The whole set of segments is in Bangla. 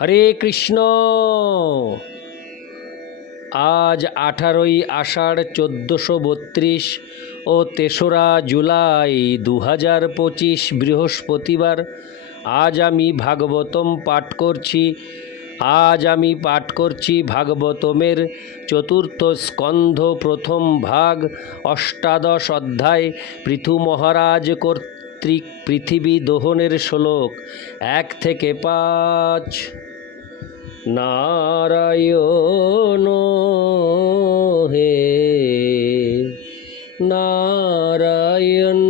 হরে কৃষ্ণ। আজ আঠারোই আষাঢ় চোদ্দোশো বত্রিশ ও তেসরা জুলাই দু হাজার পঁচিশ বৃহস্পতিবার, আজ আমি ভাগবতম পাঠ করছি। আজ আমি পাঠ করছি ভাগবতমের চতুর্থ স্কন্ধ প্রথম ভাগ, অষ্টাদশ অধ্যায়, পৃথু মহারাজ কর্তৃক। পৃথিবী দোহনের শ্লোক এক থেকে পাঁচ। নারায়ণ হে নারায়ণ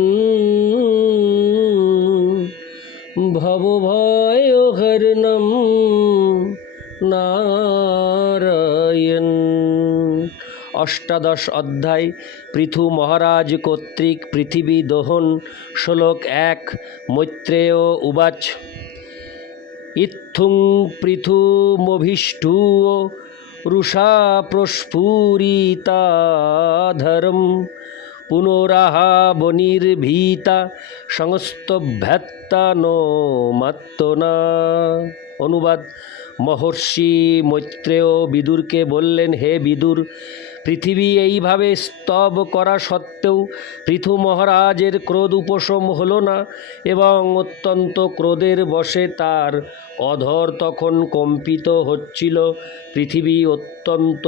ভবভয় হরণম নারায়ণ অষ্টাদশ অধ্যায়, পৃথু মহারাজ কর্তৃক পৃথিবী দহন, শ্লোক এক, মৈত্রেয় উবাচ। ইত্থুং পৃথুমভিষ্ঠুয় রুষা প্রস্ফুরিতাধরম, পুনরাহা বনির্ভীতা সংস্তভ্যাত্তানো মাত্তনা। অনুবাদ, মহর্ষি মৈত্রেয় বিদুরকে বললেন, হে বিদুর পৃথিবী এইভাবে স্তব করা সত্ত্বেও পৃথু মহারাজের ক্রোধ উপশম হলো না এবং অত্যন্ত ক্রোধের বশে তার অধর তখন কম্পিত হচ্ছিল। পৃথিবী অত্যন্ত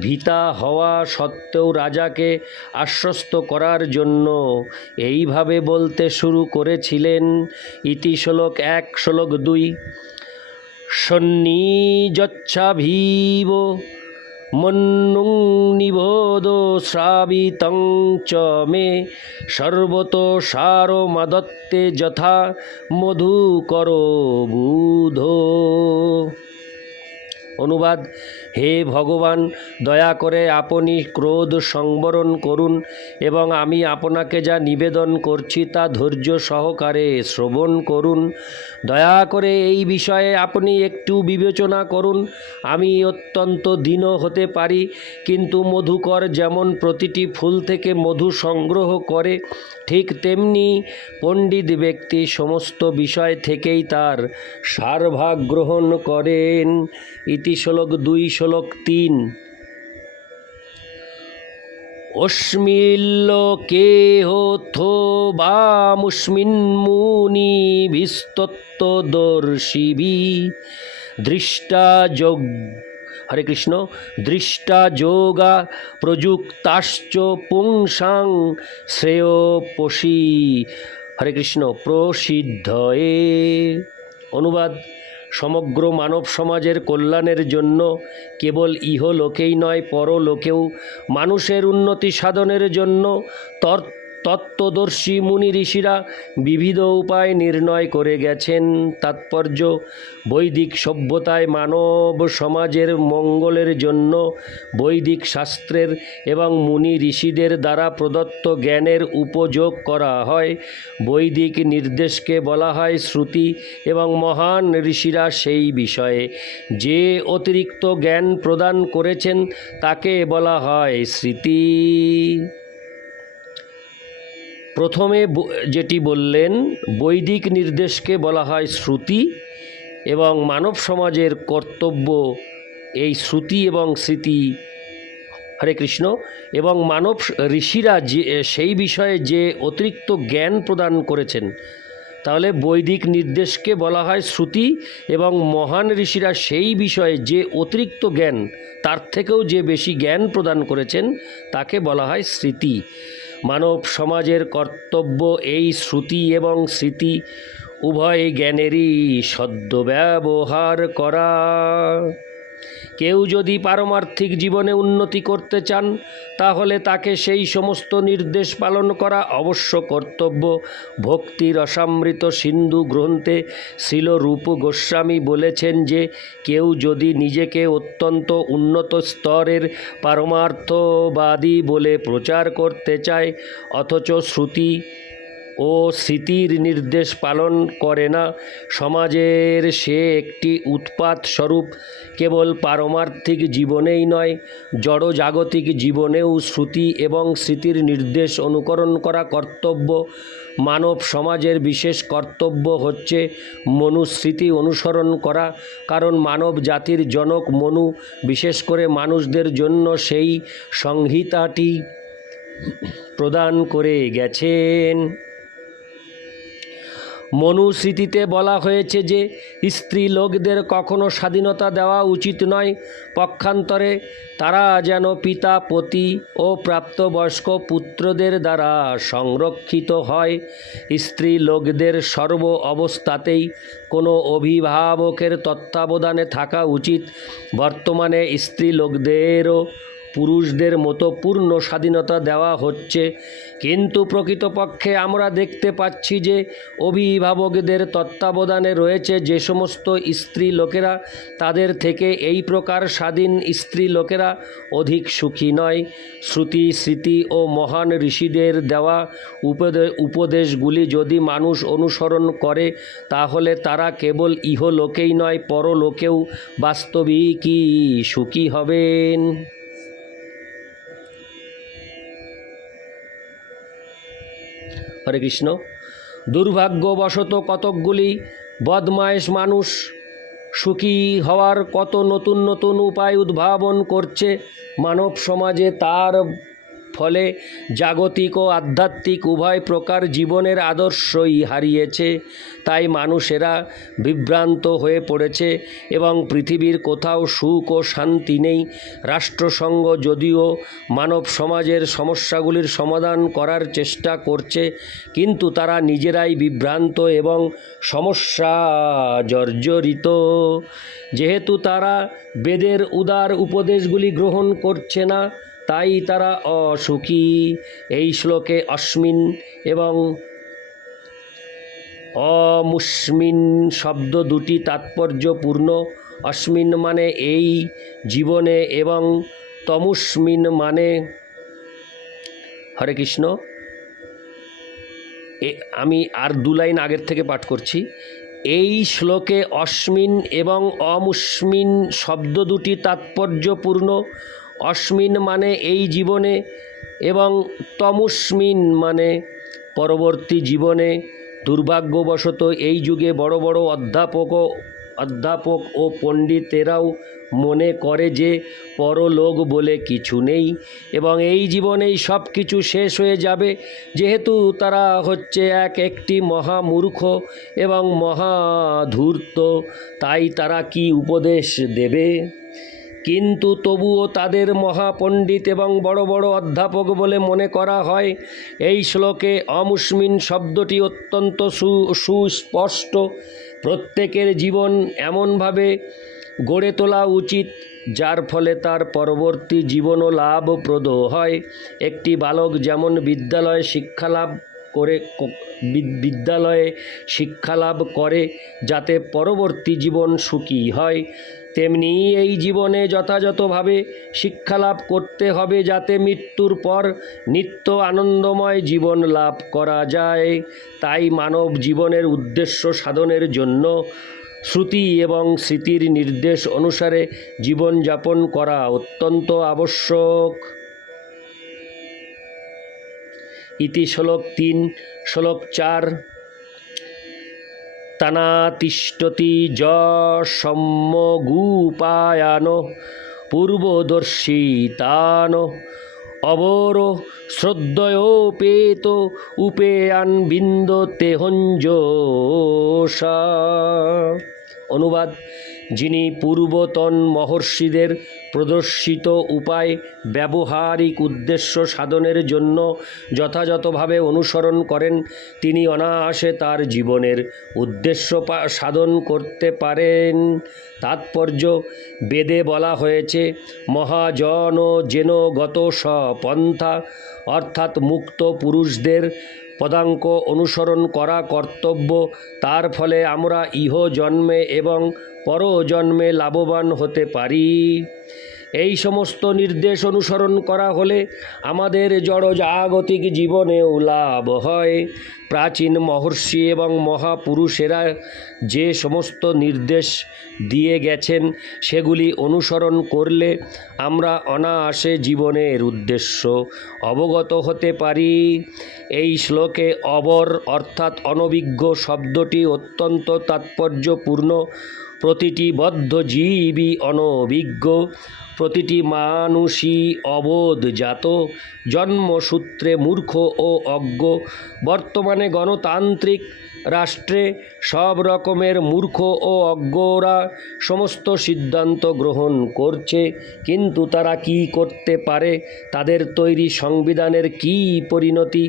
ভীতা হওয়া সত্ত্বেও রাজাকে আশ্বস্ত করার জন্য এইভাবে বলতে শুরু করেছিলেন ইতি শ্লোক এক, শ্লোক দুই। সন্নিযচ্ছাভীব মন্নুং নিবোধ শ্রাবিতং মে সর্বত সারমাদত্তে যথা মধুকর বুধ। অনুবাদ। হে ভগবান, দয়া করে আপনি ক্রোধ সংবরণ করুন এবং আমি আপনাকে যা নিবেদন করছি তা ধৈর্য সহকারে শ্রবণ করুন। দয়া করে এই বিষয়ে আপনি একটু বিবেচনা করুন। আমি অত্যন্ত দীন হতে পারি, কিন্তু মধুকর যেমন প্রতিটি ফুল থেকে মধু সংগ্রহ করে, ঠিক তেমনি পণ্ডিত ব্যক্তি সমস্ত বিষয় থেকেই তার সারভাগ গ্রহণ করেন ইতি শ্লোক, দুই শ্লোক, তিন। অস্মিল্লোকে হোথো বামুস্মিন্মুনি বিস্তত্বদর্শিবি দৃষ্টা যোগ, হরে কৃষ্ণ, দৃষ্টা যোগা প্রযুক্তাশ্চ পুংসাং শ্রেয়োপসী। হরে কৃষ্ণ, প্রসিদ্ধয়ে। অনুবাদ। সমগ্র মানব সমাজের কল্যাণের জন্য কেবল ইহলোকেই নয় পরলোকেও মানুষের উন্নতি সাধনের জন্য তর তত্ত্বদর্শী মুনি ঋষিরা বিবিধ উপায় নির্ণয় করে গেছেন। তাৎপর্য, বৈদিক সভ্যতায় মানব সমাজের মঙ্গলের জন্য বৈদিক শাস্ত্রের এবং মুনি ঋষিদের দ্বারা প্রদত্ত জ্ঞানের উপযোগ করা হয়। বৈদিক নির্দেশকে বলা হয় শ্রুতি এবং মহান ঋষিরা সেই বিষয়ে যে অতিরিক্ত জ্ঞান প্রদান করেছেন তাকে বলা হয় স্মৃতি। প্রথমে যেটি বললেন, বৈদিক নির্দেশকে বলা হয় শ্রুতি এবং মানব সমাজের কর্তব্য এই শ্রুতি এবং স্মৃতি হরে কৃষ্ণ এবং মানব ঋষিরা যে, সেই বিষয়ে যে অতিরিক্ত জ্ঞান প্রদান করেছেন, তাহলে বৈদিক নির্দেশকে বলা হয় শ্রুতি এবং মহান ঋষিরা সেই বিষয়ে যে অতিরিক্ত জ্ঞান, তার থেকেও যে বেশি জ্ঞান প্রদান করেছেন, তাকে বলা হয় স্মৃতি। মানব সমাজের কর্তব্য এই শ্রুতি এবং স্মৃতি উভয় জ্ঞানেরই সদ্ব্যবহার করা। কেউ যদি পারমার্থিক জীবনে উন্নতি করতে চান, তাহলে তাকে সেই সমস্ত নির্দেশ পালন করা অবশ্য কর্তব্য। ভক্তি রসামৃত সিন্ধু গ্রন্থে শিল রূপ গোস্বামী বলেছেন যে, কেউ যদি নিজেকে অত্যন্ত উন্নত স্তরের পারমার্থবাদী বলে প্রচার করতে চায়, অথচ শ্রুতি ও স্মৃতির নির্দেশ পালন করে না। সমাজের সে একটি উৎপাত স্বরূপ কেবল পারমার্থিক জীবনেই নয় জড় জাগতিক জীবনেও শ্রুতি এবং স্মৃতির নির্দেশ অনুকরণ করা কর্তব্য। মানব সমাজের বিশেষ কর্তব্য হচ্ছে মনুস্মৃতি অনুসরণ করা, কারণ মানব জাতির জনক মনু, বিশেষ করে মানুষদের জন্য সেই সংহিতাটি প্রদান করে গেছেন। মনুস্মৃতিতে বলা হয়েছে যে স্ত্রী লোকদের কখনো স্বাধীনতা দেওয়া উচিত নয়। পক্ষান্তরে তারা যেন পিতা, পতি ও প্রাপ্তবয়স্ক পুত্রদের দ্বারা সংরক্ষিত হয়। স্ত্রী লোকদের সর্ব অবস্থাতেই কোনো অভিভাবকের তত্ত্বাবধানে থাকা উচিত। বর্তমানে স্ত্রী লোকদেরও পুরুষদের মতো পূর্ণ স্বাধীনতা দেওয়া হচ্ছে। কিন্তু প্রকৃতপক্ষে আমরা দেখতে পাচ্ছি যে অভিভাবকদের তত্ত্বাবধানে রয়েছে যে সমস্ত স্ত্রী লোকেরা, তাদের থেকে এই প্রকার স্বাধীন স্ত্রী লোকেরা অধিক সুখী নয়। শ্রুতি, স্মৃতি ও মহান ঋষিদের দেওয়া উপদে, উপদেশগুলি যদি মানুষ অনুসরণ করে, তাহলে তারা কেবল ইহলোকেই নয়, পরলোকেও বাস্তবিকই সুখী হবেন? হরে কৃষ্ণ। দুর্ভাগ্যবশত কতকগুলি বদমায়েশ মানুষ সুখী হওয়ার কত নতুন নতুন উপায় উদ্ভাবন করছে মানব সমাজে তার ফলে জাগতিক ও আধ্যাত্মিক উভয় প্রকার জীবনের আদর্শই হারিয়েছে। তাই মানুষেরা বিভ্রান্ত হয়ে পড়েছে এবং পৃথিবীর কোথাও সুখ ও শান্তি নেই। রাষ্ট্রসংঘ যদিও মানব সমাজের সমস্যাগুলির সমাধান করার চেষ্টা করছে, কিন্তু তারা নিজেরাই বিভ্রান্ত এবং সমস্যা জর্জরিত। যেহেতু তারা বেদের উদার উপদেশগুলি গ্রহণ করছে না তাই তারা অসুখী। এই শ্লোকে অস্মিন এবং অমুস্মিন শব্দ দুটি তাৎপর্যপূর্ণ। অস্মিন মানে এই জীবনে এবং তমুস্মিন মানে হরে কৃষ্ণ। আমি আর দু লাইন আগের থেকে পাঠ করছি। এই শ্লোকে অস্মিন এবং অমুস্মিন শব্দ দুটি তাৎপর্যপূর্ণ। অস্মিন মানে এই জীবনে এবং তমুস্মিন মানে পরবর্তী জীবনে। দুর্ভাগ্যবশত এই যুগে বড় বড় অধ্যাপক অধ্যাপক ও পণ্ডিতেরাও মনে করে যে পরলোক বলে কিছু নেই এবং এই জীবনেই সব কিছু শেষ হয়ে যাবে। যেহেতু তারা হচ্ছে এক একটি মহামূর্খ এবং মহাধূর্ত, তাই তারা কি উপদেশ দেবে? কিন্তু তবুও তাদের মহাপণ্ডিত এবং বড় বড় অধ্যাপক বলে মনে করা হয়, এই শ্লোকে অমুসমিন শব্দটি অত্যন্ত সু, সুস্পষ্ট। প্রত্যেকের জীবন এমনভাবে গড়ে তোলা উচিত, যার ফলে তার পরবর্তী জীবনও লাভপ্রদ হয়। একটি বালক যেমন বিদ্যালয়ে শিক্ষালাভ করে বিদ্যালয়ে শিক্ষালাভ করে, যাতে পরবর্তী জীবন সুখী হয় তেমনি এই জীবনে যথাযথভাবে শিক্ষালাভ করতে হবে যাতে মৃত্যুর পর নিত্য আনন্দময় জীবন লাভ করা যায়। তাই মানব জীবনের উদ্দেশ্য সাধনের জন্য শ্রুতি এবং স্মৃতির নির্দেশ অনুসারে জীবনযাপন করা অত্যন্ত আবশ্যক। ইতি শ্লোক তিন, শ্লোক চার তানাতিষ্ঠতি য সম্যগুপায়ান পূর্বদর্শী তান অবর শ্রদ্ধয়োপেত উপেয়ান বিন্দ তেহঞ্জোষা। অনুবাদ যিনি পূর্বতন মহর্ষিদের প্রদর্শিত উপায়, ব্যবহারিক উদ্দেশ্য সাধনের জন্য যথাযথভাবে অনুসরণ করেন, তিনি অনায়াসে তার জীবনের উদ্দেশ্য সাধন করতে পারেন। তাৎপর্য, বেদে বলা হয়েছে, মহাজন যেন গত পন্থা অর্থাৎ মুক্ত পুরুষদের পদাঙ্ক অনুসরণ করা কর্তব্য। তার ফলে আমরা ইহ জন্মে এবং পরজন্মে লাভবান হতে পারি। এই সমস্ত নির্দেশ অনুসরণ করা হলে আমাদের জড়জাগতিক জীবনেও লাভ হয়। প্রাচীন মহর্ষি এবং মহাপুরুষেরা যে সমস্ত নির্দেশ দিয়ে গেছেন, সেগুলি অনুসরণ করলে আমরা অনায়াসে জীবনের উদ্দেশ্য অবগত হতে পারি। এই শ্লোকে অবর অর্থাৎ অনভিজ্ঞ শব্দটি অত্যন্ত তাৎপর্যপূর্ণ প্রতিটি বদ্ধ জীবই অনভিজ্ঞ, প্রতিটি মানুষই অবোধজাত, জন্মসূত্রে মূর্খ ও অজ্ঞ, বর্তমানে গণতান্ত্রিক রাষ্ট্রে সব রকমের মূর্খ ও অজ্ঞরা সমস্ত সিদ্ধান্ত গ্রহণ করছে, কিন্তু তারা কি করতে পারে, তাদের তৈরি সংবিধানের কি পরিণতি?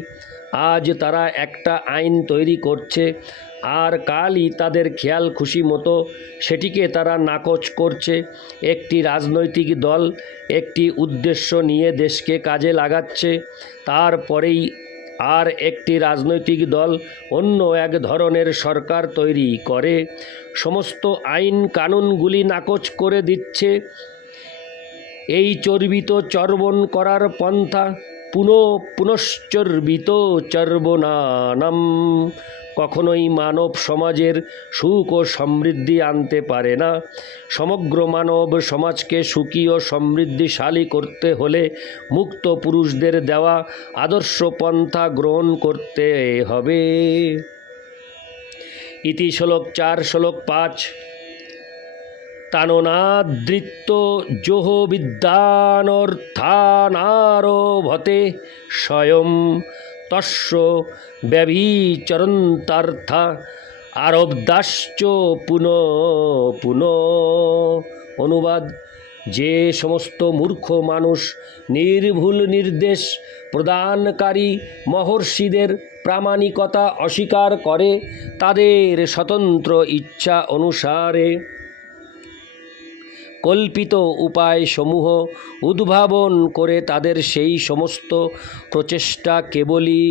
আজ তারা একটা আইন তৈরি করছে, আর কালই তাদের খেয়াল খুশি মতো সেটিকে তারা নাকচ করছে। একটি রাজনৈতিক দল একটি উদ্দেশ্য নিয়ে দেশকে কাজে লাগাচ্ছে তারপরেই আর একটি রাজনৈতিক দল অন্য এক ধরনের সরকার তৈরি করে। সমস্ত আইন কানুনগুলি নাকচ করে দিচ্ছে। এই চর্বিত চর্বণ করার পন্থা পুনঃ পুনশ্চর্বিত চর্বনানাম, কখনোই মানব সমাজের সুখ ও সমৃদ্ধি আনতে পারে না। সমগ্র মানব সমাজকে সুখী ও সমৃদ্ধিশালী করতে হলে মুক্ত পুরুষদের দেওয়া আদর্শ পন্থা গ্রহণ করতে হবে। ইতি শ্লোক চার, শ্লোক পাঁচ তাননাদৃত্য জোহ বিদ্যানর্থানারভতে স্বয়ং তস্য ব্যভিচরন্তার্থা আরবদাশ্চ পুন পুন অনুবাদ। যে সমস্ত মূর্খ মানুষ নির্ভুল নির্দেশ প্রদানকারী মহর্ষিদের প্রামাণিকতা অস্বীকার করে, তাদের স্বতন্ত্র ইচ্ছা অনুসারে কল্পিত উপায়সমূহ উদ্ভাবন করে তাদের সেই সমস্ত প্রচেষ্টা কেবলই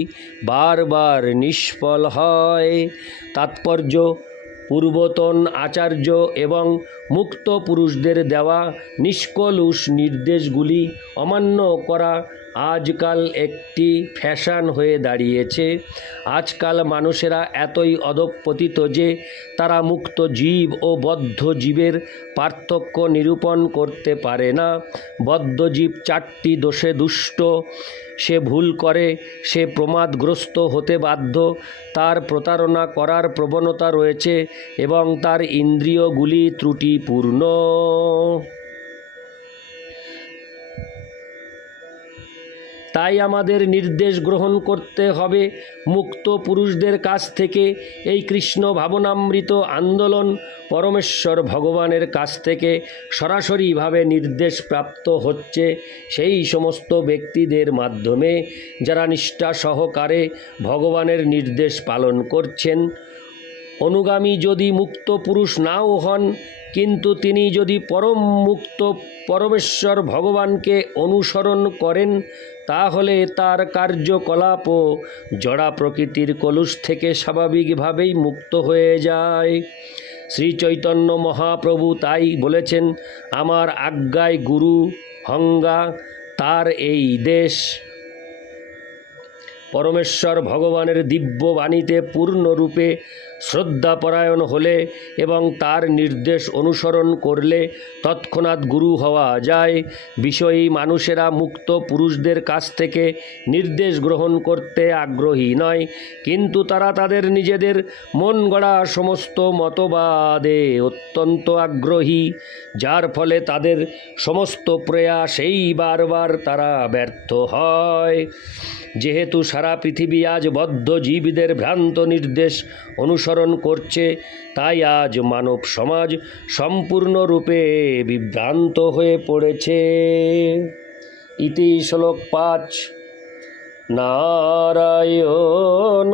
বারবার নিষ্ফল হয়। তাৎপর্য, পূর্বতন আচার্য এবং মুক্ত পুরুষদের দেওয়া নিষ্কলুষ নির্দেশগুলি অমান্য করা আজকাল একটি ফ্যাশন হয়ে দাঁড়িয়েছে। আজকাল মানুষেরা এতই অধঃপতিত যে তারা মুক্ত জীব ও বদ্ধ জীবের পার্থক্য নিরূপণ করতে পারে না। বদ্ধ জীব চারটি দোষে দুষ্ট। সে ভুল করে, সে প্রমাদগ্রস্ত হতে বাধ্য। তার প্রতারণা করার প্রবণতা রয়েছে এবং তার ইন্দ্রিয়গুলি ত্রুটিপূর্ণ। তাই আমাদের নির্দেশ গ্রহণ করতে হবে মুক্ত পুরুষদের কাছ থেকে। এই কৃষ্ণ ভাবনামৃত আন্দোলন পরমেশ্বর ভগবানের কাছ থেকে সরাসরিভাবে নির্দেশ প্রাপ্ত হচ্ছে। সেই সমস্ত ব্যক্তিদের মাধ্যমে যারা নিষ্ঠা সহকারে ভগবানের নির্দেশ পালন করছেন অনুগামী যদি মুক্ত পুরুষ নাও হন, কিন্তু তিনি যদি পরম মুক্ত পরমেশ্বর ভগবানকে অনুসরণ করেন, তাহলে তার কার্যকলাপও জড়া প্রকৃতির কলুষ থেকে স্বাভাবিকভাবেই মুক্ত হয়ে যায়। শ্রী চৈতন্য মহাপ্রভু তাই বলেছেন, আমার আজ্ঞায় গুরু হঙ্গা, তার এই দেশ। পরমেশ্বর ভগবানের দিব্য বাণীতে পূর্ণরূপে শ্রদ্ধাপরায়ণ হলে এবং তার নির্দেশ অনুসরণ করলে তৎক্ষণাৎ গুরু হওয়া যায়। বিষয়ী মানুষেরা মুক্ত পুরুষদের কাছ থেকে নির্দেশ গ্রহণ করতে আগ্রহী নয়, কিন্তু তারা তাদের নিজেদের মন গড়া সমস্ত মতবাদে অত্যন্ত আগ্রহী, যার ফলে তাদের সমস্ত প্রয়াসেই বারবার তারা ব্যর্থ হয়। যেহেতু সারা পৃথিবী আজ বদ্ধ জীবদের ভ্রান্ত নির্দেশ অনুসরণ করছে, তাই আজ মানব সমাজ সম্পূর্ণরূপে বিভ্রান্ত হয়ে পড়েছে। ইতি শ্লোক পাঁচ। নারায়ণ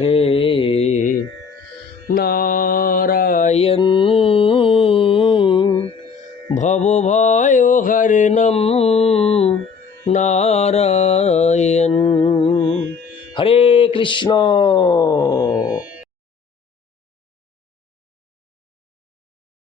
হে, নারায়ণ ভবভয় হরণম নারায়ণ। কৃষ্ণ